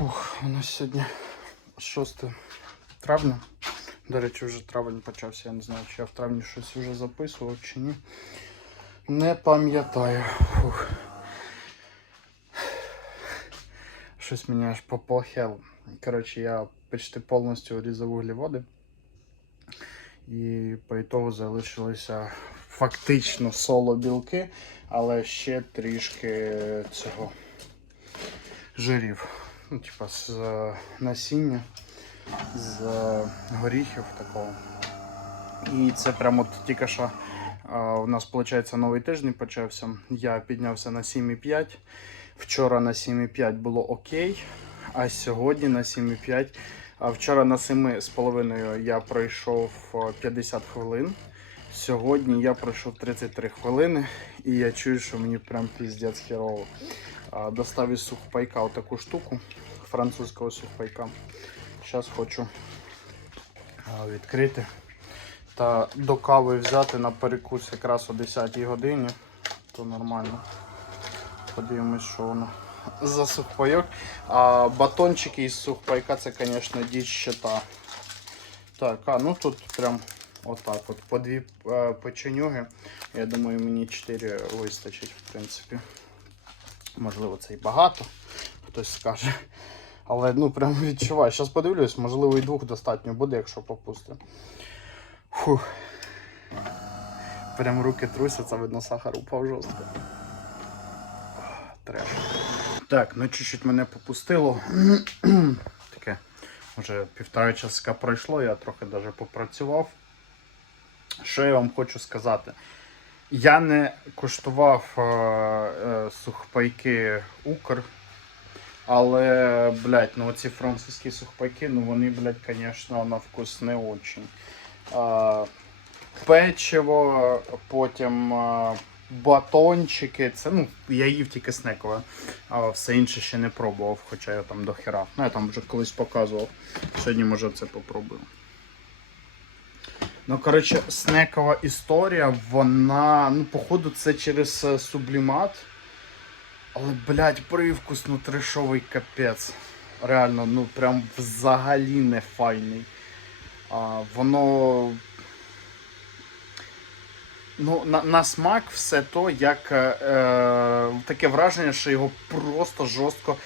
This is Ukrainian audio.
Фух, у нас сьогодні 6 травня. До речі, вже травень почався. Я не знаю, чи я в травні щось вже записував чи ні. Не пам'ятаю. Фух. Щось мені аж поплохело. Коротше, я почти повністю урізав вуглеводи. І по ітогу залишилися фактично соло білки, але ще трішки цього жирів. Ну, типа з е, насіння, з е, горіхів такого. І це прямо от тільки що е, у нас, виходить, новий тиждень почався. Я піднявся на 7,5. Вчора на 7,5 було окей, а сьогодні на 7,5. А вчора на 7,5 я пройшов е, 50 хвилин. Сьогодні я пройшов 33 хвилини, і я чую, що мені прям піздець херово. Достав із сухпайка отаку штуку французького сухпайка. Зараз хочу відкрити та до кави взяти на перекус якраз о 10 годині. То нормально. Подивимось, що воно за сухпайок. А батончики із сухпайка це, звісно, діч щита. Так, а ну тут прям отак от. По дві е, печенюги. Я думаю, мені 4 вистачить, в принципі. Можливо, це і багато, хтось скаже. Але ну прям відчуваю. Зараз подивлюсь, можливо, і двох достатньо буде, якщо попусти. Фух. Прям руки трусяться, видно, сахар упав жорстко. Треш. Так, ну чуть-чуть мене попустило. Таке, вже півтора часка пройшло, я трохи даже попрацював. Що я вам хочу сказати? Я не куштував е, е, сухпайки Укр, але, блядь, ну ці французькі сухпайки, ну вони, блядь, звісно, на вкус не очень. Е, печиво, потім е, батончики. Це, ну, я їв тільки снекове, а все інше ще не пробував, хоча я там до хера. Ну, я там вже колись показував. Сьогодні, може, це попробую. Ну, коротше, снекова історія, вона, ну, походу, це через е, сублімат. Але, блядь, привкус, ну, трешовий капець. Реально, ну прям взагалі не файний. А, воно. Ну, на, на смак все то, як е, е, таке враження, що його просто жорстко